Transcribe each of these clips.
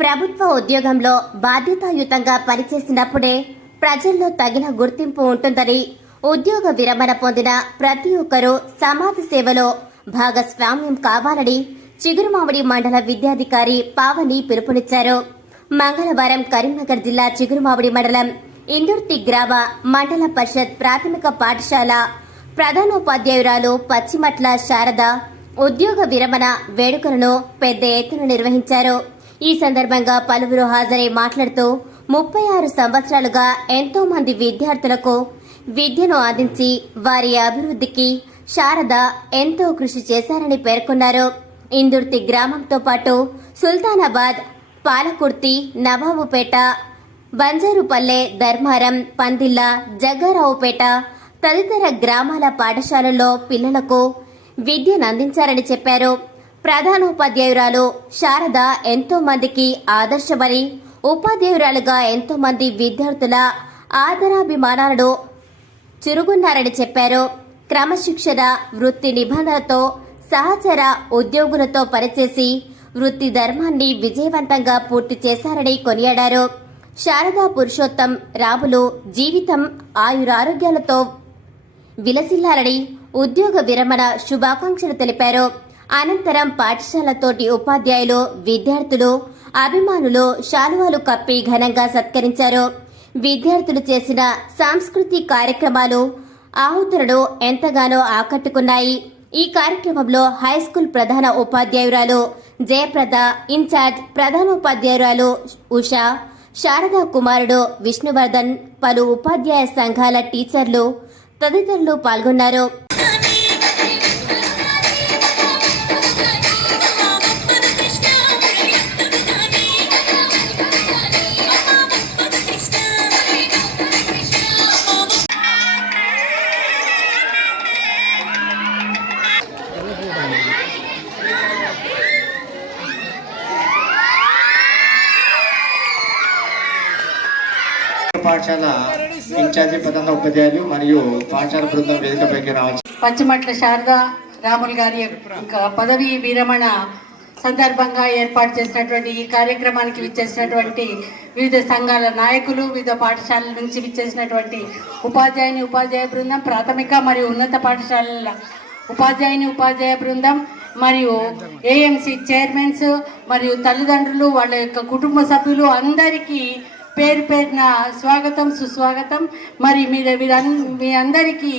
ప్రభుత్వ ఉద్యోగంలో బాధ్యతాయుతంగా పనిచేసినప్పుడే ప్రజల్లో తగిన గుర్తింపు ఉంటుందని, ఉద్యోగ విరమణ పొందిన ప్రతి ఒక్కరూ సమాజ సేవలో భాగస్వామ్యం కావాలని చిగురుమామిడి మండల విద్యాధికారి పావని పిలుపునిచ్చారు. మంగళవారం కరీంనగర్ జిల్లా చిగురుమామిడి మండలం ఇందుర్తి గ్రామ మండల పరిషత్ ప్రాథమిక పాఠశాల ప్రధానోపాధ్యాయురాలు పచ్చిమట్ల శారద ఉద్యోగ విరమణ వేడుకలను పెద్ద ఎత్తున నిర్వహించారు. ఈ సందర్భంగా పలువురు హాజరై మాట్లాడుతూ 36 సంవత్సరాలుగా ఎంతో మంది విద్యార్థులకు విద్యను అందించి వారి అభివృద్ధికి శారద ఎంతో కృషి చేశారని పేర్కొన్నారు. ఇందుర్తి గ్రామంతో పాటు సుల్తానాబాద్, పాలకుర్తి, నవాబుపేట, బంజారుపల్లె, ధర్మారం, పందిల్ల, జగ్గారావుపేట తదితర గ్రామాల పాఠశాలల్లో పిల్లలకు విద్యను అందించారని చెప్పారు. ప్రధానోపాధ్యాయురాలు శారద ఎంతో మందికి ఆదర్శమని, ఉపాధ్యాయురాలుగా ఎంతో మంది విద్యార్థుల ఆదరాభిమానాలను చురుగున్నారని చెప్పారు. క్రమశిక్షణ, వృత్తి నిబంధనలతో సహచర ఉద్యోగులతో పనిచేసి వృత్తి ధర్మాన్ని విజయవంతంగా పూర్తి చేశారని కొనియాడారు. శారదా పురుషోత్తం రాములు జీవితం ఆయురారోగ్యాలతో విలసిల్లారని ఉద్యోగ విరమణ శుభాకాంక్షలు తెలిపారు. అనంతరం పాఠశాల తోటి ఉపాధ్యాయులు, విద్యార్థులు, అభిమానులు శాలువాలు కప్పి ఘనంగా సత్కరించారు. విద్యార్థులు చేసిన సాంస్కృతిక కార్యక్రమాలు ఆహుతులను ఎంతగానో ఆకట్టుకున్నాయి. ఈ కార్యక్రమంలో హైస్కూల్ ప్రధాన ఉపాధ్యాయురాలు జయప్రద, ఇన్ఛార్జ్ ప్రధానోపాధ్యాయురాలు ఉషా, శారదా కుమారుడు విష్ణువర్ధన్, పలు ఉపాధ్యాయ సంఘాల టీచర్లు తదితరులు పాల్గొన్నారు. పాఠశాల ఇన్ఛార్జి ప్రధాన ఉపాధ్యాయులు మరియు పాఠశాల బృందం వేదికపైకి రావచ్చు. పచ్చిమట్ల శారదా రాములు గారి పదవీ విరమణ సందర్భంగా ఏర్పాటు చేసినటువంటి ఈ కార్యక్రమానికి విచ్చేసినటువంటి వివిధ సంఘాల నాయకులు, వివిధ పాఠశాలల నుంచి విచ్చేసినటువంటి ఉపాధ్యాయ బృందం, ప్రాథమిక మరియు ఉన్నత పాఠశాలల ఉపాధ్యాయ బృందం మరియు ఏఎంసీ చైర్మన్స్ మరియు తల్లిదండ్రులు, వాళ్ళ యొక్క కుటుంబ సభ్యులు అందరికీ పేరు పేరున స్వాగతం, సుస్వాగతం. మరి మీ అందరికీ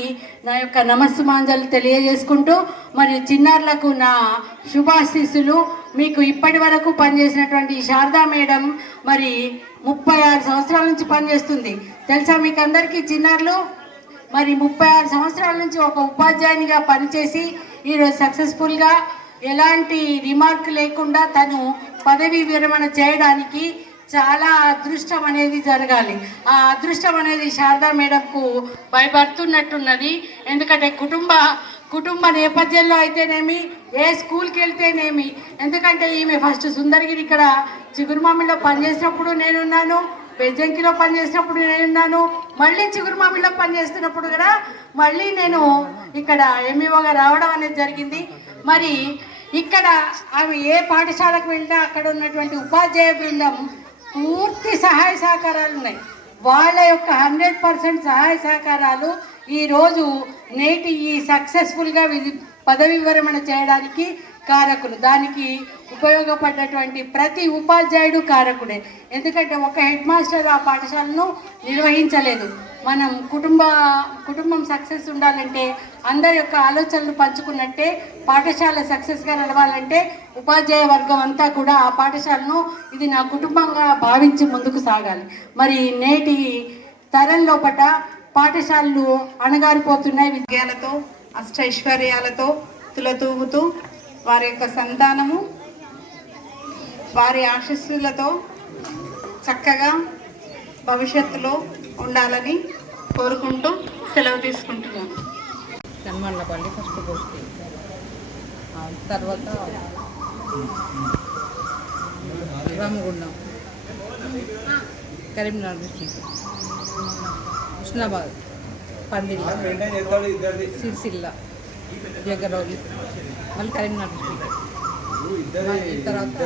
నా యొక్క నమస్సుమాంజలు తెలియజేసుకుంటూ, మరియు చిన్నారులకు నా శుభాశీస్సులు. మీకు ఇప్పటి వరకు పనిచేసినటువంటి శారదా మేడం మరి 36 సంవత్సరాల నుంచి పనిచేస్తుంది. తెలుసా మీకు అందరికీ చిన్నారులు? మరి 36 సంవత్సరాల నుంచి ఒక ఉపాధ్యాయునిగా పనిచేసి ఈరోజు సక్సెస్ఫుల్గా ఎలాంటి రిమార్క్ లేకుండా తను పదవీ విరమణ చేయడానికి చాలా అదృష్టం అనేది జరగాలి. ఆ అదృష్టం అనేది శారదా మేడంకు భయపడుతున్నట్టున్నది. ఎందుకంటే కుటుంబ నేపథ్యంలో అయితేనేమి, ఏ స్కూల్కి వెళ్తేనేమి, ఎందుకంటే ఈమె ఫస్ట్ సుందరగిరి ఇక్కడ చిగురుమామిడిలో పనిచేసినప్పుడు నేనున్నాను, బెజ్జంకిలో పనిచేసినప్పుడు నేనున్నాను, మళ్ళీ చిగురుమామిడిలో పనిచేస్తున్నప్పుడు కూడా మళ్ళీ నేను ఇక్కడ ఎంఈఓగా రావడం అనేది జరిగింది. మరి ఇక్కడ ఆమె ఏ పాఠశాలకు వెళ్ళినా అక్కడ ఉన్నటువంటి ఉపాధ్యాయ బృందం పూర్తి సహాయ సహకారాలు ఉన్నాయి. వాళ్ళ యొక్క 100% సహాయ సహకారాలు ఈరోజు నేటి ఈ సక్సెస్ఫుల్గా పదవి విరమణ చేయడానికి కారకులు. దానికి ఉపయోగపడ్డటువంటి ప్రతి ఉపాధ్యాయుడు కారకుడే. ఎందుకంటే ఒక హెడ్ మాస్టర్ ఆ పాఠశాలను నిర్వహించలేదు. మనం కుటుంబం సక్సెస్ ఉండాలంటే అందరి యొక్క ఆలోచనలు పంచుకున్నట్టే పాఠశాల సక్సెస్గా నడవాలంటే ఉపాధ్యాయ వర్గం అంతా కూడా ఆ పాఠశాలను ఇది నా కుటుంబంగా భావించి ముందుకు సాగాలి. మరి నేటి తరం లోపట పాఠశాలలు అణగారిపోతున్నాయి. విద్యాలతో అష్టైశ్వర్యాలతో తులతూగుతూ వారి యొక్క సంతానము వారి ఆశీస్సులతో చక్కగా భవిష్యత్తులో ఉండాలని కోరుకుంటూ సెలవు తీసుకుంటున్నాను. కన్మల్లపల్లి ఫస్ట్ పోస్ట్, తర్వాత రామగుండం, కరీంనగర్ డిస్ట్రిక్ట్, హుస్నాబాద్, పందిల్ల, సిరిసిల్ల, జగ్గరౌలి, మళ్ళీ కరీంనగర్ డిస్ట్రిక్ట్. తర్వాత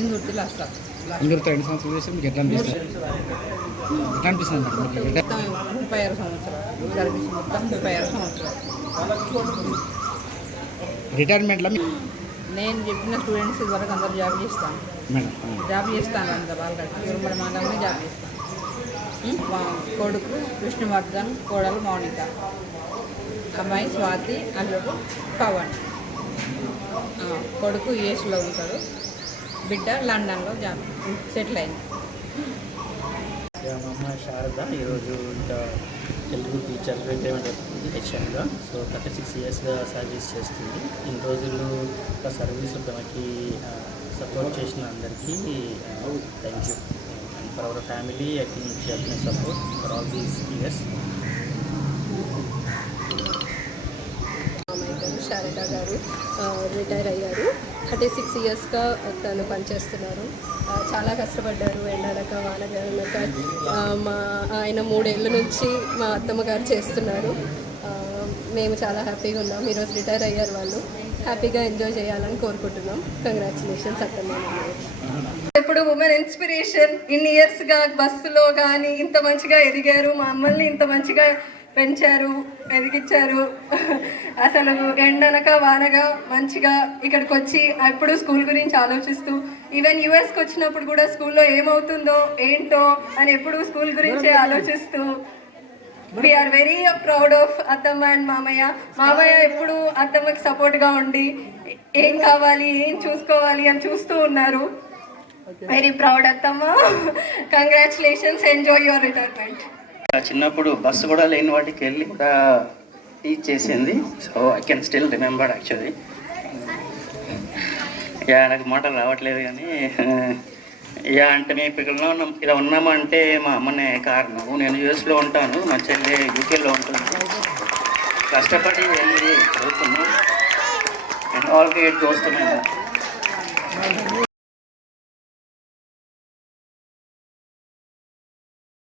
ఇందుర్తి లాస్ట్ అందరితో 2 సంవత్సరాలు చేస్తే మీకు ఎట్లా అనిపిస్తుంది? ఎట్లా అనిపిస్తుంది మొత్తం 36 సంవత్సరాలు సర్వీస్ మొత్తం 36 సంవత్సరాలు. రిటైర్మెంట్లో నేను చెప్పిన స్టూడెంట్స్ వరకు అందరూ జాబ్ చేస్తాను. మేడం జాబ్ చేస్తాను అందరు వాళ్ళకి తిరుమల మండలంలో జాబ్ చేస్తాను. మా కొడుకు విష్ణువర్ధన్, కోడలు మౌనిక, అమ్మాయి స్వాతి, అల్లుడు పవన్. కొడుకు యుఎస్లో ఉంటాడు, బిడ్డ లండన్లో జాబ్ సెటిల్ అయింది. మా అమ్మ శారద ఈరోజు ఇంకా తెలుగు టీచర్ రిటైర్మెంట్ హెచ్ఎంగా. సో 36 ఇయర్స్గా సర్వీస్ చేస్తుంది. ఇన్ని రోజులు ఒక సర్వీస్ తనకి సపోర్ట్ చేసిన అందరికీ thank you. And for our family I think she has my support for all these years. Sharada గారు రిటైర్ అయ్యారు. 36 ఇయర్స్గా తను పనిచేస్తున్నారు. చాలా కష్టపడ్డారు. ఎండనక వానగనక ఆయన 3 ఏళ్ళ నుంచి మా అత్తమ్మ గారు చేస్తున్నారు. మేము చాలా హ్యాపీగా ఉన్నాం. ఈరోజు రిటైర్ అయ్యారు వాళ్ళు. హ్యాపీగా ఎంజాయ్ చేయాలని కోరుకుంటున్నాం. కంగ్రాచులేషన్స్ అత్తమ్మ. ఇప్పుడు ఉమెన్ ఇన్స్పిరేషన్. ఇన్ని ఇయర్స్గా బస్సులో కానీ ఇంత మంచిగా ఎదిగారు. మా అమ్మల్ని ఇంత మంచిగా పెంచారు, ఎదిగించారు. అసలు ఎండనక వానగా మంచిగా ఇక్కడికి వచ్చి అప్పుడు స్కూల్ గురించి ఆలోచిస్తూ, ఈవెన్ యూఎస్కి వచ్చినప్పుడు కూడా స్కూల్లో ఏమవుతుందో ఏంటో అని ఎప్పుడు స్కూల్ గురించే ఆలోచిస్తూ వీఆర్ వెరీ ప్రౌడ్ ఆఫ్ అత్తమ్మ అండ్ మామయ్య. మామయ్య ఎప్పుడు అత్తమ్మకి సపోర్ట్గా ఉండి ఏం కావాలి, ఏం చూసుకోవాలి అని చూస్తూ ఉన్నారు. వెరీ ప్రౌడ్ అత్తమ్మ. కంగ్రాచులేషన్స్. Enjoy your retirement. చిన్నప్పుడు బస్సు కూడా లేని వాటికి వెళ్ళి కూడా టీచ్ చేసింది. So I can still remember actually. నాకు మాటలు రావట్లేదు కానీ అంటే మేము ఇక్కడ ఇలా ఉన్నామంటే మా అమ్మనే కారణం. నేను యూఎస్లో ఉంటాను, మా చెల్లి యూకేలో ఉంటుంది. కష్టపడి వెళ్ళి చదువుతున్నాను. ఆల్ గ్రేట్ దోస్తున్నాను.